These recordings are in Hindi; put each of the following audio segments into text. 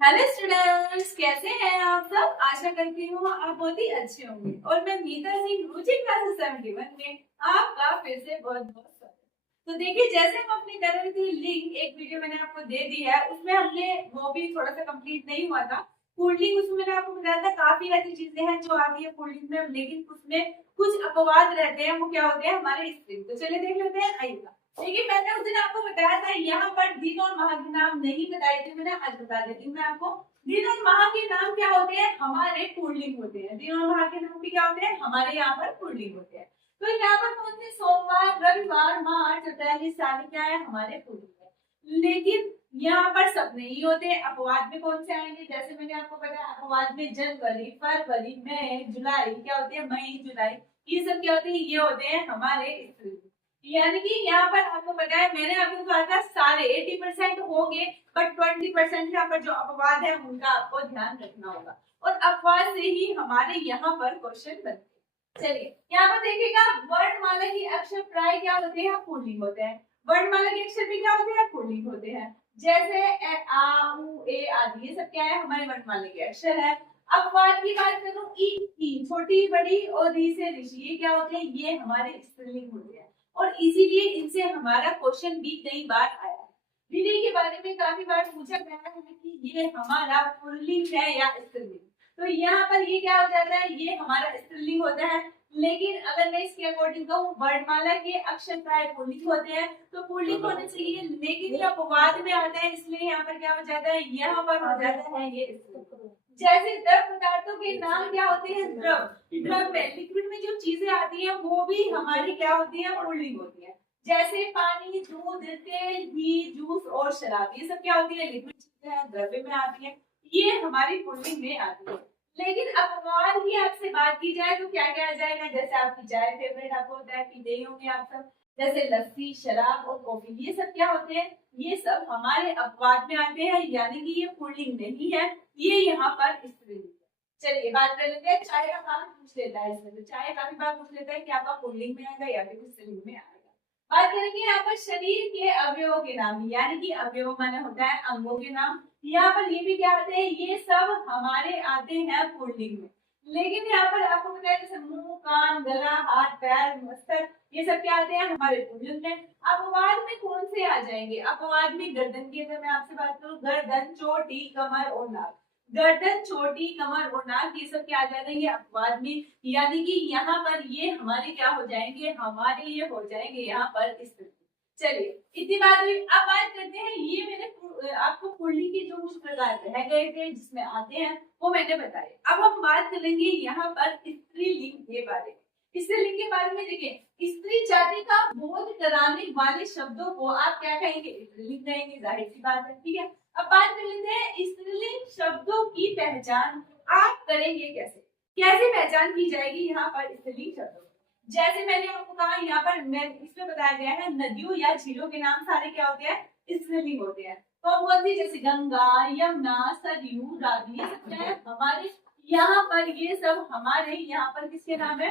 हेलो स्टूडेंट्स, कैसे हैं आप सब। आशा करती हूँ आप बहुत ही अच्छे होंगे। और मैं मीता सिंह रुचि क्लासेस 71 में आपका फिर से बहुत बहुत स्वागत। तो देखिए, जैसे हम अपने कर रहे थे लिंक, एक वीडियो मैंने आपको दे दी है, उसमें हमने वो भी थोड़ा सा कंप्लीट नहीं हुआ था कोडिंग। उसमें मैंने आपको बताया था काफी ऐसी चीजें हैं जो आती है कोडिंग में, लेकिन उसमें कुछ अपवाद रहते हैं। वो क्या होते हैं हमारे स्ट्रिंग। तो चलिए देख लेते हैं, आइएगा। देखिए, मैंने उस दिन आपको बताया था यहाँ पर दिन और माह के नाम नहीं बताए थे, मैंने आज बता देती हूँ मैं आपको। दिन और माह के नाम क्या होते हैं, हमारे पुल्लिंग होते हैं। दिन और माह के नाम भी क्या होते हैं, हमारे यहाँ पर पुल्लिंग होते हैं। तो यहाँ पर कौन से सोमवार, रविवार, मार्च, अप्रैल, सारे क्या है, हमारे पुल्लिंग है। लेकिन यहाँ पर सब नहीं होते। अपवाद में कौन से आएंगे, जैसे मैंने आपको बताया, अपवाद में जनवरी, फरवरी, मई, जुलाई क्या होते हैं, मई, जुलाई, ये सब क्या होते हैं, ये होते हैं हमारे स्त्रीलिंग। यानी कि यहाँ पर आपको पता है, मैंने आपको कहा था सारे 80% होंगे, बट 20% यहाँ पर जो अपवाद है उनका आपको ध्यान रखना होगा। और अपवाद से ही हमारे यहाँ पर क्वेश्चन बनते हैं। चलिए यहाँ पर देखिएगा, वर्णमाला की अक्षर प्राय क्या होते हैं, पुल्लिंग होते हैं। वर्णमाला के अक्षर भी क्या होते हैं, पुल्लिंग होते हैं। जैसे ए, आ, उ, ए आदि, ये सब क्या है, हमारे वर्णमाला के अक्षर है। अपवाद की बात करूं, ई, छोटी, बड़ी और री से ऋषि, ये क्या होते हैं, ये हमारे स्त्रीलिंग होते हैं। और इसीलिए इनसे हमारा क्वेश्चन भी कई बार आया है। विनय के बारे में काफी बार पूछा गया है कि ये हमारा पुल्लिंग है या स्त्रीलिंग। तो यहाँ पर ये क्या हो जाता है, ये हमारा स्त्रीलिंग होता है। लेकिन अगर मैं इसके अकॉर्डिंग कहूँ, वर्णमाला के अक्षर प्राय पुल्लिंग होते हैं, तो पुल्लिंग होने चाहिए। लेकिन ये अपवाद में आता है, इसलिए यहाँ पर क्या हो जाता है, यहाँ पर हो जाता है ये स्त्रीलिंग। जैसे द्रव पदार्थों के नाम क्या होते हैं, द्रव। द्रव में, लिक्विड में जो चीजें आती हैं वो भी हमारी क्या होती है, पुल्लिंग होती है। जैसे पानी, दूध, तेल, घी, जूस और शराब, ये सब क्या होती है, लिक्विड चीजें हैं, द्रव्य में आती है, ये हमारी पुल्लिंग में आती है। लेकिन अपवाद की आपसे बात की जाए तो क्या क्या आ जाएगा, जैसे आपकी चाय फेवरेट, आपको होता है, पीते ही होंगे आप सब, जैसे लस्सी, शराब और कॉफी, ये सब क्या होते हैं, ये सब हमारे अपवाद में आते हैं। यानी कि ये पुल्लिंग नहीं है, ये यहाँ पर स्त्रीलिंग है। चलिए बात कर लेते हैं, चाय का काम पूछ लेता है इसमें, तो चाय काफी बार पूछ लेता है कि आपका पुल्लिंग में आएगा या फिर स्त्रीलिंग में आएगा। बात करेंगे यहाँ पर शरीर के अवयवों के नाम, यानी कि अवयव माने होता है अंगों के नाम। यहाँ पर ये भी क्या आते हैं, ये सब हमारे आते हैं पुल्लिंग में। लेकिन यहाँ पर आपको पता है, जैसे मुंह, कान, गला, हाथ, पैर, मस्तक, ये सब क्या आते हैं, हमारे पुल्लिंग में। अपवाद में कौन से आ जाएंगे, अपवाद में गर्दन की अगर मैं आपसे बात करूं, गर्दन, चोटी, कमर और नाक। गर्दन, चोटी, कमर और नाक, ये सब क्या आ जाएंगे अपवाद में। यानी कि यहाँ पर ये हमारे क्या हो जाएंगे, हमारे ये हो जाएंगे यहाँ पर स्थिति। चलिए इतनी बात हुई, अब बात करते हैं, ये मैंने आपको पुल्लिंग के जो कुछ प्रकार रह गए थे जिसमें आते हैं वो मैंने बताए। अब हम बात करेंगे यहाँ पर स्त्रीलिंग के बारे में। स्त्रीलिंग के बारे में देखिए, स्त्री जाति का बोध कराने वाले शब्दों को आप क्या कहेंगे, स्त्रीलिंग कहेंगे, जाहिर सी बात है, ठीक है। अब बात कर लेते हैं स्त्रीलिंग शब्दों की पहचान आप करेंगे कैसे, कैसे पहचान की जाएगी यहाँ पर स्त्रीलिंग शब्दों। जैसे मैंने आपको कहा, यहाँ पर मैं इसमें बताया गया है, नदियों या झीलों के नाम सारे क्या होते हैं, स्त्रीलिंग होते हैं। कौन कौन सी, जैसे गंगा, यमुना, सरयू, रावी, ये सब क्या है हमारे यहाँ पर, ये सब हमारे यहाँ पर किसके नाम है,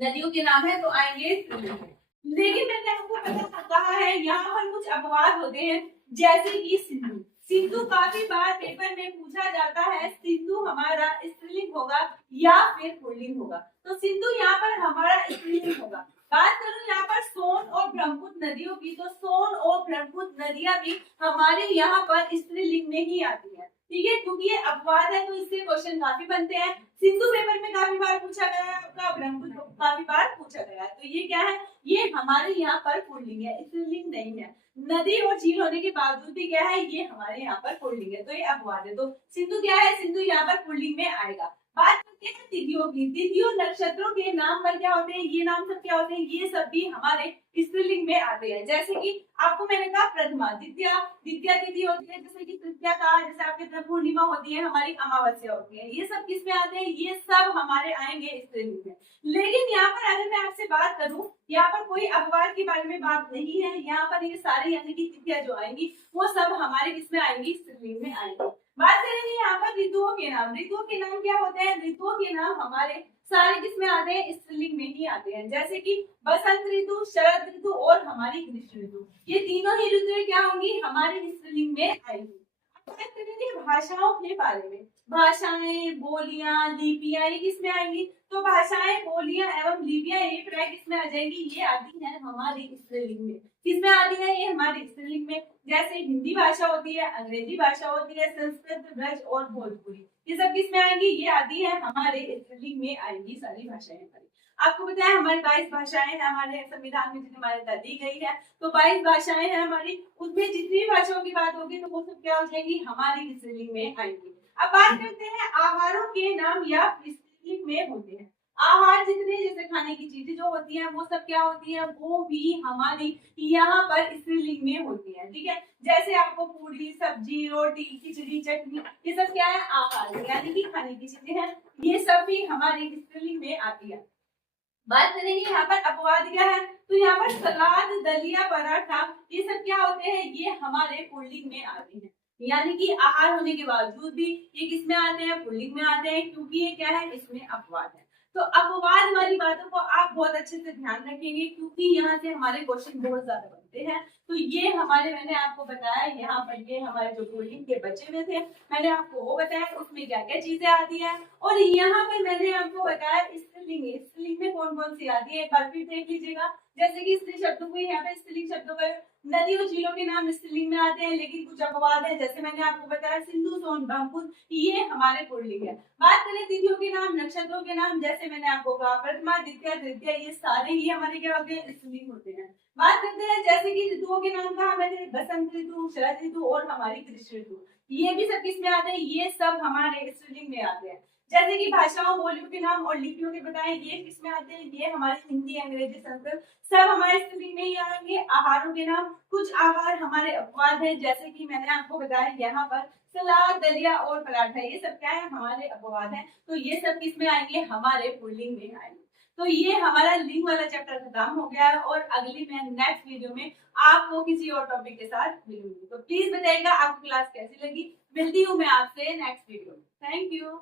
नदियों के नाम है, तो आएंगे स्त्रीलिंग। लेकिन मैंने आपको कहा है, यहाँ पर कुछ अपवाद होते हैं, जैसे कि सिंधु। सिंधु काफी बार पेपर में पूछा जाता है, सिंधु हमारा स्त्रीलिंग होगा या फिर पुल्लिंग होगा। तो सिंधु यहाँ पर हमारा स्त्रीलिंग होगा। बात करूं यहाँ पर सोन और ब्रह्मपुत्र नदियों की, तो सोन और ब्रह्मपुत्र नदियां भी हमारे यहाँ पर स्त्रीलिंग में ही आती है, ठीक है, क्योंकि ये अपवाद है तो इससे क्वेश्चन काफी बनते हैं। सिंधु पेपर में काफी बार पूछा गया है आपका, ब्रह्मपुत्र काफी बार पूछा गया है, तो ये क्या है, ये हमारे यहाँ पर पुल्लिंग है, स्त्रीलिंग नहीं है। नदी और झील होने के बावजूद भी क्या है, ये हमारे यहाँ पर पुल्लिंग है, तो ये अपवाद है। तो सिंधु क्या है, सिंधु यहाँ पर पुल्लिंग में आएगा। बात करते हैं तिथियों की, तिथियों नक्षत्रों के नाम पर क्या होते हैं, ये नाम सब क्या होते हैं, ये सब भी हमारे स्त्रीलिंग में आते हैं। जैसे कि आपको मैंने कहा प्रथमा, द्वितीया, द्वितीया तिथि होती है, जैसे कि तृतीया का, जैसे आपके तरफ पूर्णिमा होती है, हमारी अमावस्या होती है, ये सब किस में आते हैं, ये सब हमारे आएंगे स्त्रीलिंग में। लेकिन यहाँ पर अगर मैं आपसे बात करूं, यहाँ पर कोई अपवाद के बारे में बात नहीं है, यहाँ पर ये सारे यानी कि तिथियां जो आएंगी वो सब हमारे किसमें आएंगी, स्त्रीलिंग में आएंगी। बात करेंगे यहाँ पर ऋतुओं के नाम। ऋतुओं के नाम क्या होते हैं, ऋतुओं के नाम हमारे सारे किसमें आते हैं, स्त्रीलिंग में ही आते हैं। जैसे कि बसंत ऋतु, शरद ऋतु और हमारी ग्रीष्म ऋतु, ये तीनों ही ऋतुएं क्या होंगी, हमारे स्त्रीलिंग में आएंगी। बात करेंगे भाषाओं के बारे में। भाषाएं, बोलियां, लिपियां ये किस में आएंगी? तो भाषाएं, बोलियां एवं लिपियां ये प्राय किस में आ जाएंगी? ये आती है हमारी स्त्रीलिंग में। किस में आती है? ये हमारी स्त्रीलिंग में। जैसे हिंदी भाषा होती है, अंग्रेजी भाषा होती है, संस्कृत, ब्रज और भोजपुरी, ये सब किस में आएंगी? ये आती है हमारे स्त्रीलिंग में आएंगी सारी भाषाएं हमारी। आपको पता है हमारी 22 भाषाएं हैं हमारे संविधान में जितनी मान्यता दी गई है, तो 22 भाषाएं हैं हमारी, उसमें जितनी भाषाओं की बात होगी तो वो सब क्या हो जाएंगी? हमारी स्त्रीलिंग में आएंगी। अब बात करते हैं आहारों के नाम या स्त्रीलिंग में होते हैं। आहार जितने जैसे खाने की चीजें जो होती हैं वो सब क्या होती है? वो भी हमारी यहाँ पर स्त्रीलिंग में होती है। ठीक है, जैसे आपको पूरी, सब्जी, रोटी, खिचड़ी, चटनी ये सब क्या है? आहार यानी कि खाने की चीजें हैं, ये सब भी हमारी स्त्रीलिंग में आती है। बात करेंगे यहाँ पर अपवाद क्या है, तो यहाँ पर सलाद, दलिया, पराठा ये सब क्या होते हैं? ये हमारे पुल्लिंग में आते हैं। यानी कि आहार होने के बावजूद भी ये किस में आते हैं? पुल्लिंग में आते हैं, क्योंकि ये क्या है? इसमें अपवाद है। तो अपवाद वाली बातों को आप बहुत अच्छे से ध्यान रखेंगे, क्योंकि यहाँ से हमारे क्वेश्चन बहुत ज्यादा बनते हैं। तो ये हमारे, मैंने आपको बताया यहाँ पर ये हमारे जो पुल्लिंग के बचे हुए थे मैंने आपको वो बताया उसमें क्या क्या चीजें आती है। और यहाँ पर मैंने आपको बताया स्त्रीलिंग, स्त्रीलिंग में कौन कौन सी आती है एक बार फिर देख लीजिएगा। जैसे कि स्त्री शब्दों को यहाँ पे स्त्रीलिंग शब्दों का नदियों झीलों के नाम स्त्रीलिंग में आते हैं, लेकिन कुछ अपवाद है। जैसे मैंने आपको बताया सिंधु, सोन, ब्रह्मपुत्र ये हमारे पुल्लिंग है। बात करें तिथियों के नाम, नक्षत्रों के नाम, जैसे मैंने आपको कहा प्रतिमा, द्वितीया, तृतीया ये सारे ही हमारे क्या होते हैं? स्त्रीलिंग होते हैं। बात करते हैं जैसे कि ऋतुओं के नाम कहा मैंने, बसंत ऋतु, शरद ऋतु और हमारी ग्रीष्म ऋतु, ये भी सब किस में आते हैं? ये सब हमारे स्त्रीलिंग में आते हैं। जैसे कि भाषाओं, बोलियों के नाम और लिपियों के बताएं, ये किस में आते हैं? ये हमारे हिंदी, अंग्रेजी, संस्कृत सब हमारे स्त्रीलिंग में ही आएंगे। आहारों के नाम, कुछ आहार हमारे अपवाद है, जैसे कि मैंने आपको बताया यहाँ पर सलाद, दलिया और पराठा ये सब क्या है? हमारे अपवाद है। तो ये सब किस में आएंगे? हमारे पुल्लिंग में आएंगे। तो ये हमारा लिंग वाला चैप्टर खत्म हो गया है, और अगली मैं नेक्स्ट वीडियो में आपको किसी और टॉपिक के साथ मिलूंगी। तो प्लीज बताइएगा आपको क्लास कैसी लगी। मिलती हूँ मैं आपसे नेक्स्ट वीडियो में। Thank you.